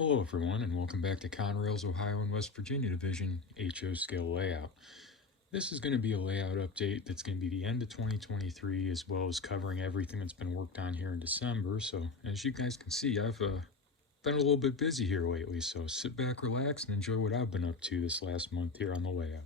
Hello everyone and welcome back to Conrail's Ohio and West Virginia Division HO scale layout. This is going to be a layout update that's going to be the end of 2023 as well as covering everything that's been worked on here in December. So as you guys can see, I've been a little bit busy here lately, so sit back, relax, and enjoy what I've been up to this last month here on the layout.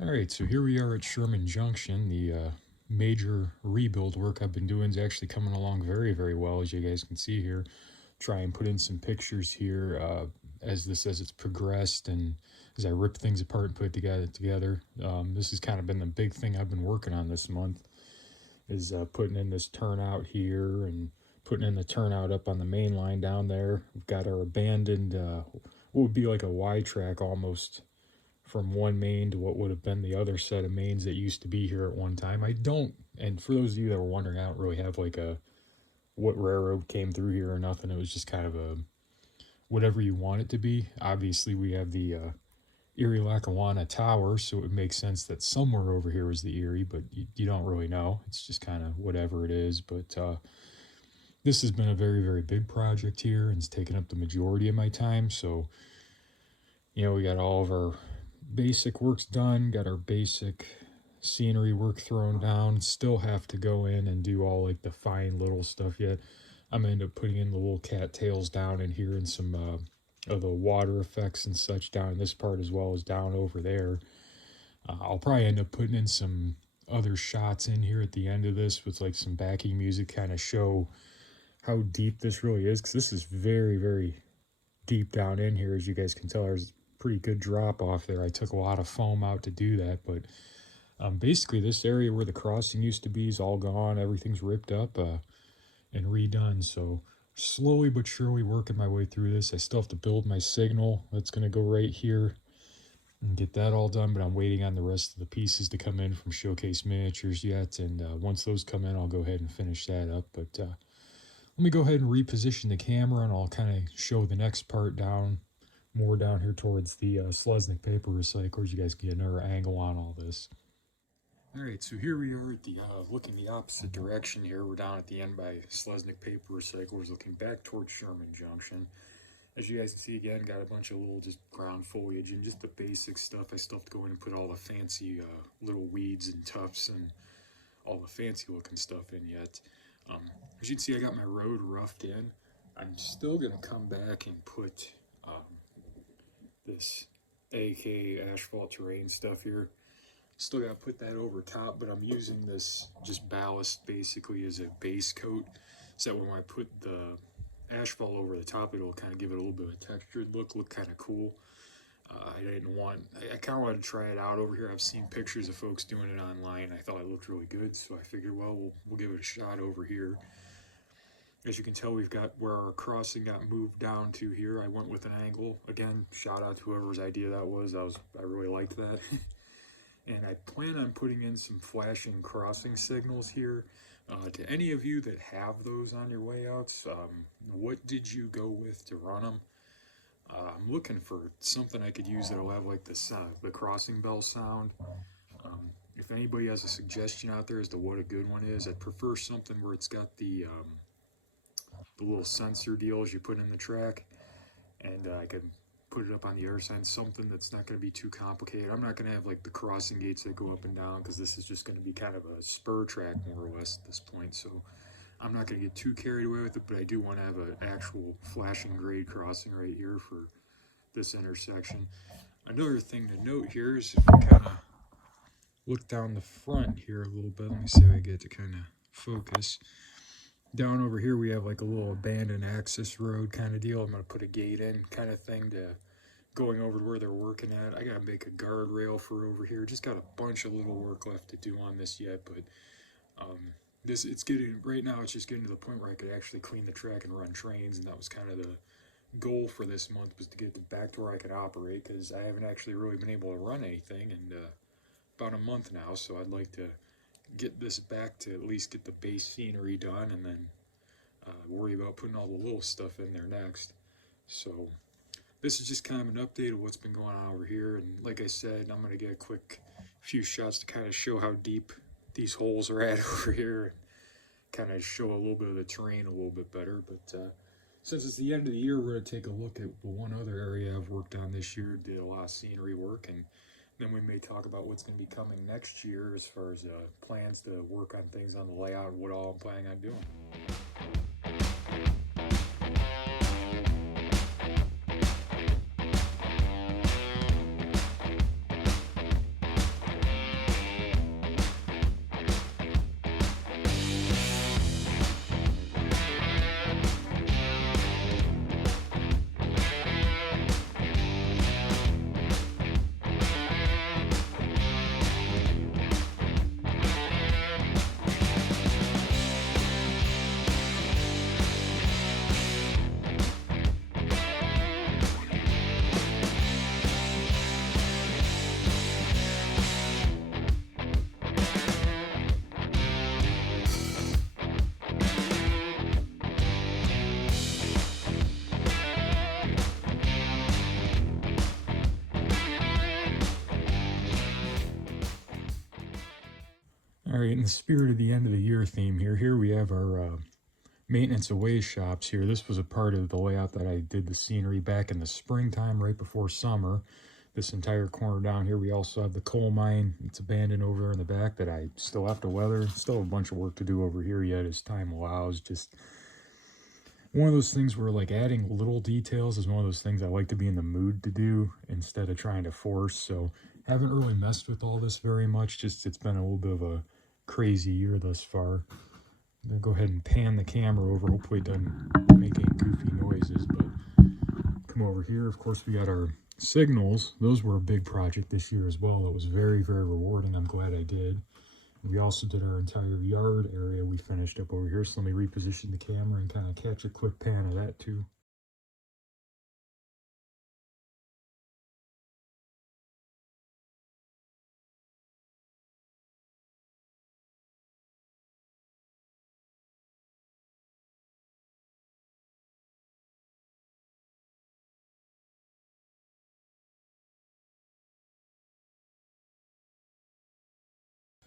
Alright, so here we are at Sherman Junction. The major rebuild work I've been doing is actually coming along very, very well, as you guys can see here. Try and put in some pictures here as it's progressed and as I rip things apart and put it together. This has kind of been the big thing I've been working on this month, is putting in this turnout here and putting in the turnout up on the main line down there. We've got our abandoned, what would be like a Y track almost, from one main to what would have been the other set of mains that used to be here at one time. I don't, and for those of you that were wondering, I don't really have like a what railroad came through here or nothing. It was just kind of a whatever you want it to be. Obviously, we have the Erie Lackawanna Tower, so it would make sense that somewhere over here was the Erie, but you don't really know. It's just kind of whatever it is. But this has been a very, very big project here, and it's taken up the majority of my time. So, we got all of our basic work's done, got our basic scenery work thrown down. Still have to go in and do all like the fine little stuff yet. I'm gonna end up putting in the little cattails down in here and some of the water effects and such down in this part as well as down over there. I'll probably end up putting in some other shots in here at the end of this with like some backing music, kind of show how deep this really is, because this is very, very deep down in here. As you guys can tell, there's pretty good drop off there. I took a lot of foam out to do that, but basically this area where the crossing used to be is all gone. Everything's ripped up and redone. So slowly but surely working my way through this. I still have to build my signal that's going to go right here and get that all done, but I'm waiting on the rest of the pieces to come in from Showcase Miniatures yet, and once those come in, I'll go ahead and finish that up. But let me go ahead and reposition the camera, and I'll kind of show the next part down here towards the Selznick paper recyclers. You guys can get another angle on all this. Alright, so here we are at the looking the opposite direction here. We're down at the end by Selznick paper recyclers, looking back towards Sherman Junction. As you guys can see, again, got a bunch of little just ground foliage and just the basic stuff. I still have to go in and put all the fancy little weeds and tufts and all the fancy looking stuff in yet. As you can see, I got my road roughed in. I'm still going to come back and put this AK asphalt terrain stuff here. Still got to put that over top, but I'm using this just ballast basically as a base coat, so that when I put the asphalt over the top, it'll kind of give it a little bit of a textured look kind of cool. I kind of wanted to try it out over here. I've seen pictures of folks doing it online. I thought it looked really good, so I figured, well, we'll give it a shot over here. As you can tell, we've got where our crossing got moved down to here. I went with an angle. Again, shout out to whoever's idea that was. I really liked that. And I plan on putting in some flashing crossing signals here. To any of you that have those on your layouts, what did you go with to run them? I'm looking for something I could use that'll have like this, the crossing bell sound. If anybody has a suggestion out there as to what a good one is, I'd prefer something where it's got the little sensor deals you put in the track. and I can put it up on the other side, something that's not going to be too complicated. I'm not going to have like the crossing gates that go up and down, because this is just going to be kind of a spur track more or less at this point, so I'm not going to get too carried away with it, but I do want to have an actual flashing grade crossing right here for this intersection. Another thing to note here is if we kind of look down the front here a little bit, let me see if I get to kind of focus. Down over here we have like a little abandoned access road kind of deal. I'm going to put a gate in kind of thing to going over to where they're working at. I got to make a guardrail for over here. Just got a bunch of little work left to do on this yet, but it's getting, right now it's just getting to the point where I could actually clean the track and run trains, and that was kind of the goal for this month, was to get it back to where I could operate, because I haven't actually really been able to run anything in about a month now, so I'd like to get this back to at least get the base scenery done, and then worry about putting all the little stuff in there next. So this is just kind of an update of what's been going on over here, and like I said, I'm going to get a quick few shots to kind of show how deep these holes are at over here, and kind of show a little bit of the terrain a little bit better. But since it's the end of the year, we're going to take a look at the one other area I've worked on this year, did a lot of scenery work, and then we may talk about what's going to be coming next year as far as plans to work on things on the layout and what all I'm planning on doing. All right, in the spirit of the end of the year theme here we have our maintenance away shops here. This was a part of the layout that I did the scenery back in the springtime, right before summer. This entire corner down here, we also have the coal mine. It's abandoned over there in the back that I still have to weather. Still have a bunch of work to do over here yet as time allows. Just one of those things where like adding little details is one of those things I like to be in the mood to do instead of trying to force. So haven't really messed with all this very much. Just it's been a little bit of a crazy year thus far. I'm gonna go ahead and pan the camera over. Hopefully it doesn't make any goofy noises, but come over here. Of course, we got our signals. Those were a big project this year as well. It was very, very rewarding. I'm glad I did. We also did our entire yard area we finished up over here. So let me reposition the camera and kind of catch a quick pan of that too.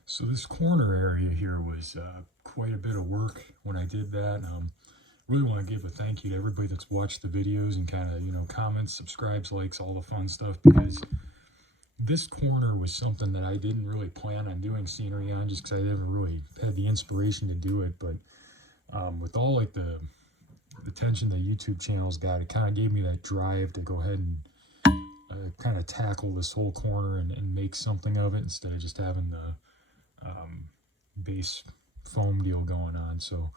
So this corner area here was quite a bit of work when I did that. Really want to give a thank you to everybody that's watched the videos and kind of, you know, comments, subscribes, likes, all the fun stuff, because this corner was something that I didn't really plan on doing scenery on, just because I never really had the inspiration to do it. But with all like the attention the YouTube channel's got, it kind of gave me that drive to go ahead and kind of tackle this whole corner and make something of it instead of just having the base foam deal going on. So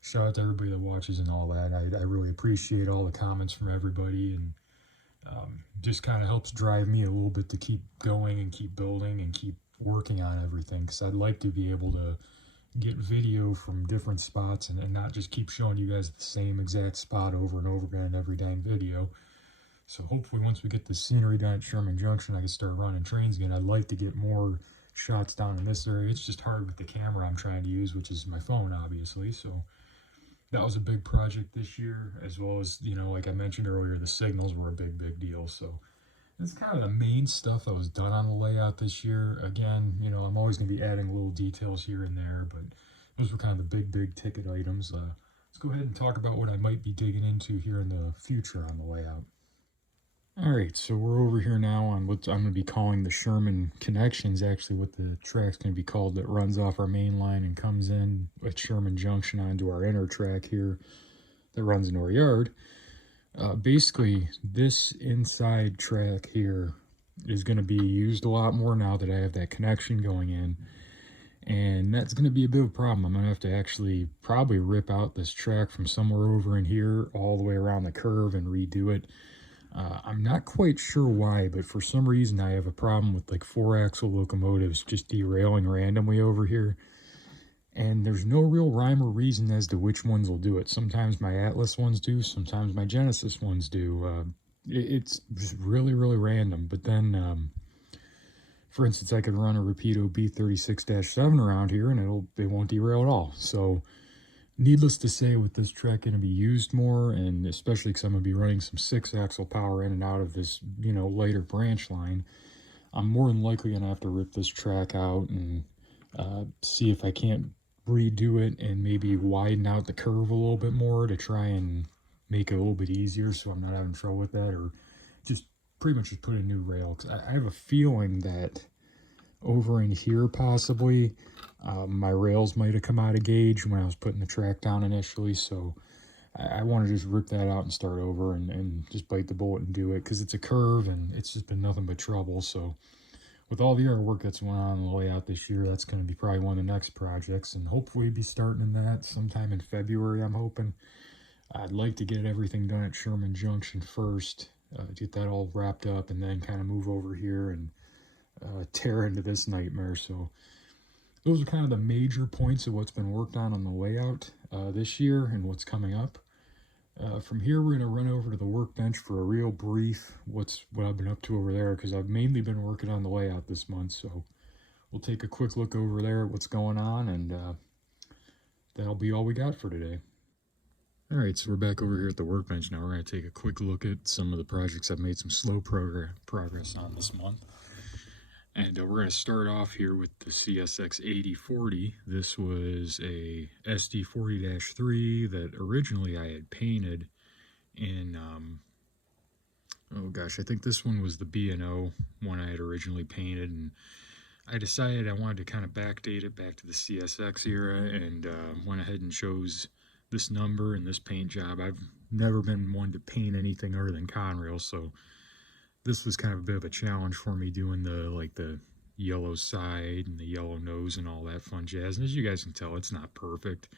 shout out to everybody that watches and all that. I really appreciate all the comments from everybody, and just kind of helps drive me a little bit to keep going and keep building and keep working on everything, because I'd like to be able to get video from different spots and not just keep showing you guys the same exact spot over and over again in every dang video. So hopefully once we get the scenery done at Sherman Junction, I can start running trains again. I'd like to get more shots down in this area. It's just hard with the camera I'm trying to use, which is my phone, obviously. So that was a big project this year, as well as, you know, like I mentioned earlier, the signals were a big deal. So that's kind of the main stuff that was done on the layout this year. Again, you know, I'm always going to be adding little details here and there, but those were kind of the big ticket items. Let's go ahead and talk about what I might be digging into here in the future on the layout. All right, so we're over here now on what I'm going to be calling the Sherman Connections, actually what the track's going to be called, that runs off our main line and comes in at Sherman Junction onto our inner track here that runs into our yard. Basically, this inside track here is going to be used a lot more now that I have that connection going in. And that's going to be a bit of a problem. I'm going to have to actually probably rip out this track from somewhere over in here all the way around the curve and redo it. I'm not quite sure why, but for some reason I have a problem with like 4-axle locomotives just derailing randomly over here. And there's no real rhyme or reason as to which ones will do it. Sometimes my Atlas ones do, sometimes my Genesis ones do. It's just really, really random. But then, for instance, I could run a Rapido B36-7 around here and it won't derail at all. So needless to say, with this track going to be used more, and especially because I'm going to be running some 6-axle power in and out of this, later branch line, I'm more than likely going to have to rip this track out and see if I can't redo it and maybe widen out the curve a little bit more to try and make it a little bit easier so I'm not having trouble with that, or just pretty much just put a new rail. Because I have a feeling that over in here possibly my rails might have come out of gauge when I was putting the track down initially, so I want to just rip that out and start over and just bite the bullet and do it, because it's a curve and it's just been nothing but trouble. So with all the other work that's went on the layout this year, that's going to be probably one of the next projects, and hopefully be starting in that sometime in February, I'm hoping. I'd like to get everything done at Sherman Junction first, get that all wrapped up, and then kind of move over here and tear into this nightmare. So those are kind of the major points of what's been worked on the layout this year and what's coming up. From here, we're going to run over to the workbench for a real brief what I've been up to over there, because I've mainly been working on the layout this month. So we'll take a quick look over there at what's going on, and that'll be all we got for today. All right, so we're back over here at the workbench now. We're going to take a quick look at some of the projects I've made some slow progress on this month. And we're going to start off here with the CSX 8040. This was a SD40-3 that originally I had painted in, oh gosh, I think this one was the B&O one I had originally painted, and I decided I wanted to kind of backdate it back to the CSX era, and went ahead and chose this number and this paint job. I've never been one to paint anything other than Conrail, so this was kind of a bit of a challenge for me, doing the yellow side and the yellow nose and all that fun jazz. And as you guys can tell, it's not perfect.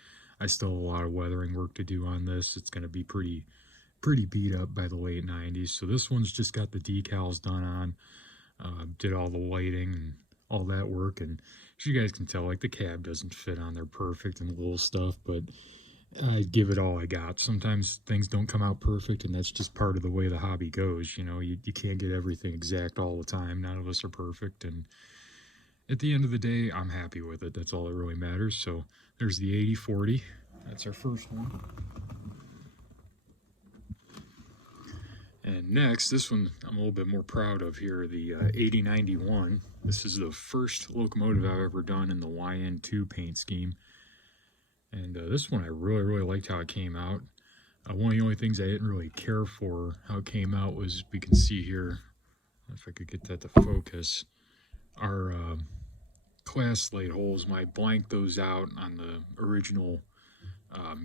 I still have a lot of weathering work to do on this. It's going to be pretty beat up by the late 90s. So this one's just got the decals done on. Did all the lighting and all that work. And as you guys can tell, like, the cab doesn't fit on there perfect and the little stuff, but I give it all I got. Sometimes things don't come out perfect, and that's just part of the way the hobby goes. You can't get everything exact all the time. None of us are perfect, and at the end of the day, I'm happy with it. That's all that really matters. So there's the 8040. That's our first one. And next, this one I'm a little bit more proud of here, the 8091. This is the first locomotive I've ever done in the YN2 paint scheme. And this one I really, really liked how it came out. One of the only things I didn't really care for how it came out was, we can see here, if I could get that to focus, our class slate holes. When I blanked those out on the original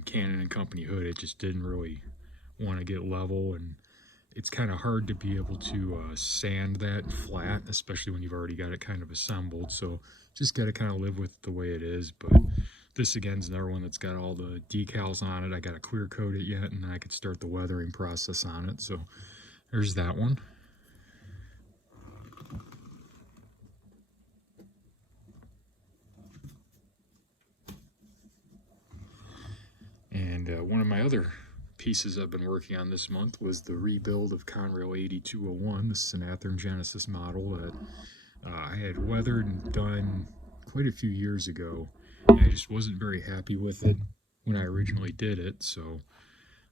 Canon and Company hood, it just didn't really want to get level, and it's kind of hard to be able to sand that flat, especially when you've already got it kind of assembled. So just got to kind of live with the way it is. But this again is another one that's got all the decals on it. I got to clear coat it yet, and then I could start the weathering process on it. So there's that one. And one of my other pieces I've been working on this month was the rebuild of Conrail 8201. This is an Athearn Genesis model that I had weathered and done quite a few years ago. I just wasn't very happy with it when I originally did it, so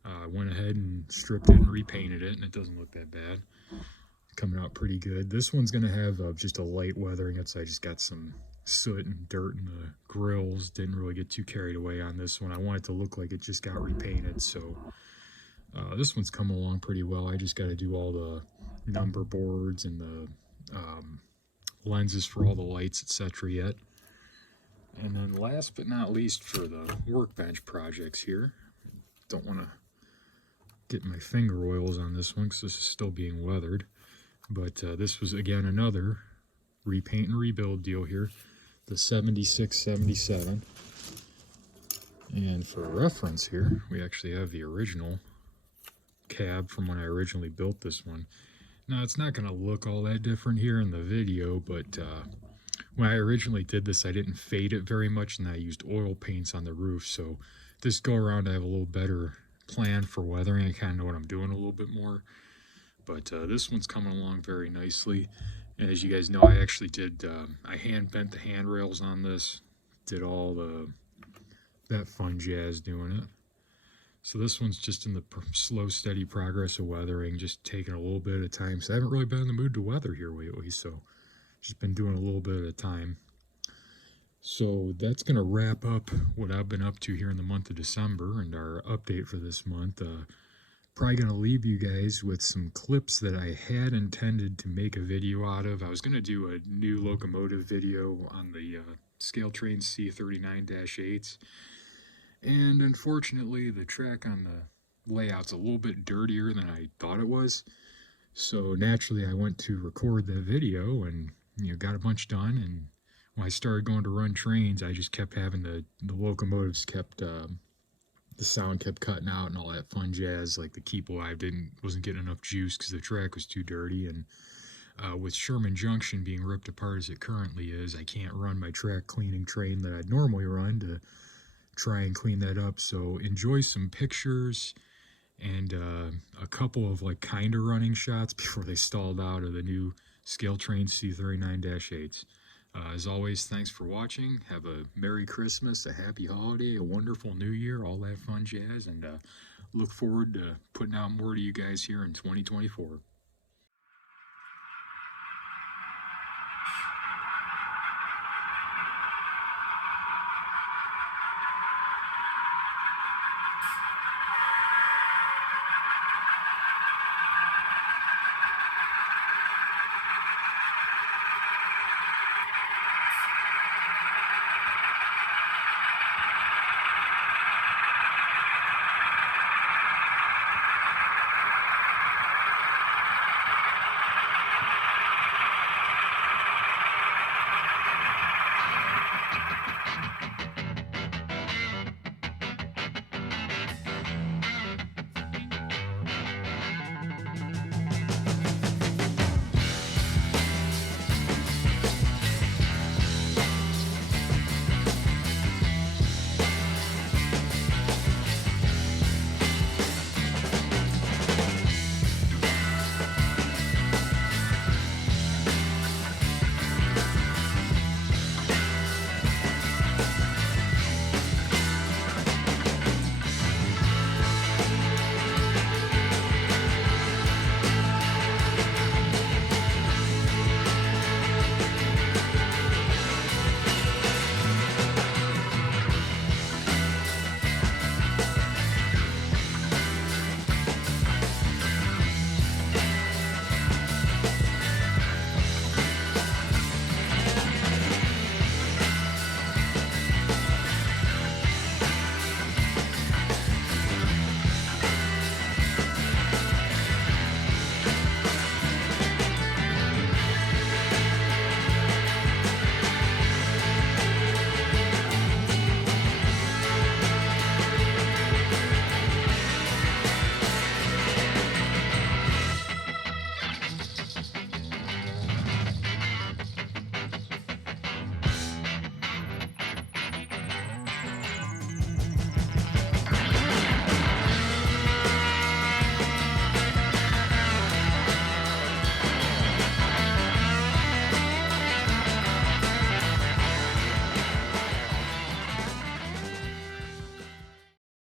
I went ahead and stripped it and repainted it, and it doesn't look that bad. Coming out pretty good. This one's going to have just a light weathering. I just got some soot and dirt in the grills. Didn't really get too carried away on this one. I want it to look like it just got repainted, so this one's come along pretty well. I just got to do all the number boards and the lenses for all the lights, etc. yet. And then last but not least, for the workbench projects here, don't want to get my finger oils on this one because this is still being weathered. But this was, again, another repaint and rebuild deal here, the 76-77. And for reference here, we actually have the original cab from when I originally built this one. Now, it's not going to look all that different here in the video, but when I originally did this, I didn't fade it very much, and I used oil paints on the roof. So this go around, I have a little better plan for weathering. I kind of know what I'm doing a little bit more. But this one's coming along very nicely. And as you guys know, I actually did, I hand bent the handrails on this, did all that fun jazz doing it. So this one's just in the slow, steady progress of weathering, just taking a little bit at a time. So I haven't really been in the mood to weather here lately, so just been doing a little bit at a time. So that's going to wrap up what I've been up to here in the month of December and our update for this month. Probably going to leave you guys with some clips that I had intended to make a video out of. I was going to do a new locomotive video on the scale train C39-8s. And unfortunately, the track on the layout's a little bit dirtier than I thought it was. So naturally, I went to record the video and got a bunch done. And when I started going to run trains, I just kept having the locomotives kept the sound kept cutting out and all that fun jazz. Like the keep alive wasn't getting enough juice because the track was too dirty. And with Sherman Junction being ripped apart as it currently is, I can't run my track cleaning train that I'd normally run to try and clean that up. So enjoy some pictures and a couple of like kind of running shots before they stalled out of the new scale train C39-8s. As always, thanks for watching. Have a Merry Christmas, a Happy Holiday, a wonderful New Year, all that fun jazz, and look forward to putting out more to you guys here in 2024.